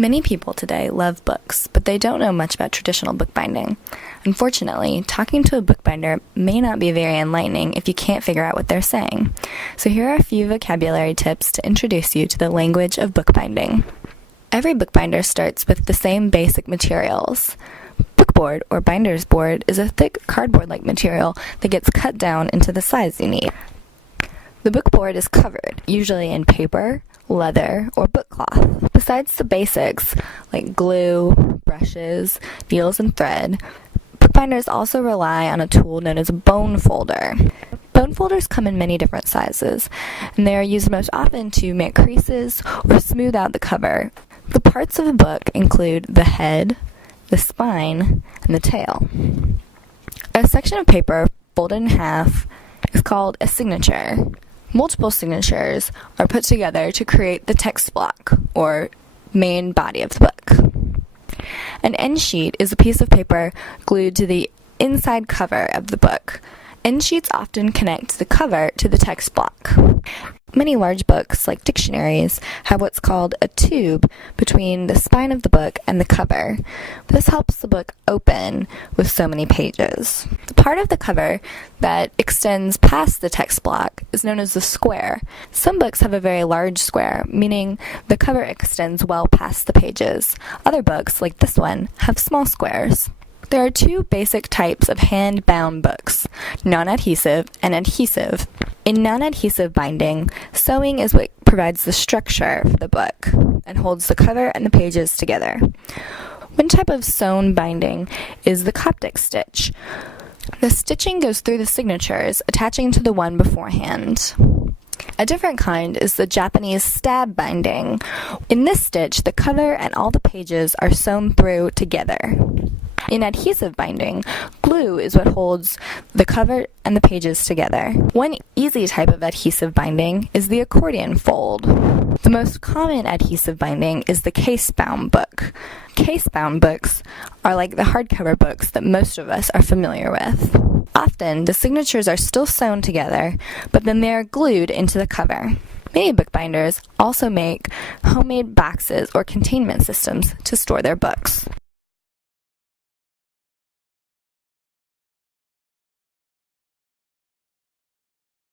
Many people today love books, but they don't know much about traditional bookbinding. Unfortunately, talking to a bookbinder may not be very enlightening if you can't figure out what they're saying. So here are a few vocabulary tips to introduce you to the language of bookbinding. Every bookbinder starts with the same basic materials. Bookboard, or binder's board, is a thick cardboard-like material that gets cut down into the size you need. The bookboard is covered, usually in paper, leather, or book cloth. Besides the basics, like glue, brushes, needles, and thread, bookbinders also rely on a tool known as a bone folder. Bone folders come in many different sizes, and they are used most often to make creases or smooth out the cover. The parts of a book include the head, the spine, and the tail. A section of paper folded in half is called a signature. Multiple signatures are put together to create the text block, or main body of the book. An end sheet is a piece of paper glued to the inside cover of the book. End sheets often connect the cover to the text block. Many large books, like dictionaries, have what's called a tube between the spine of the book and the cover. This helps the book open with so many pages. The part of the cover that extends past the text block is known as the square. Some books have a very large square, meaning the cover extends well past the pages. Other books, like this one, have small squares. There are two basic types of hand-bound books, non-adhesive and adhesive. In non-adhesive binding, sewing is what provides the structure for the book and holds the cover and the pages together. One type of sewn binding is the Coptic stitch. The stitching goes through the signatures, attaching to the one beforehand. A different kind is the Japanese stab binding. In this stitch, the cover and all the pages are sewn through together. In adhesive binding, glue is what holds the cover and the pages together. One easy type of adhesive binding is the accordion fold. The most common adhesive binding is the case-bound book. Case-bound books are like the hardcover books that most of us are familiar with. Often, the signatures are still sewn together, but then they are glued into the cover. Many bookbinders also make homemade boxes or containment systems to store their books.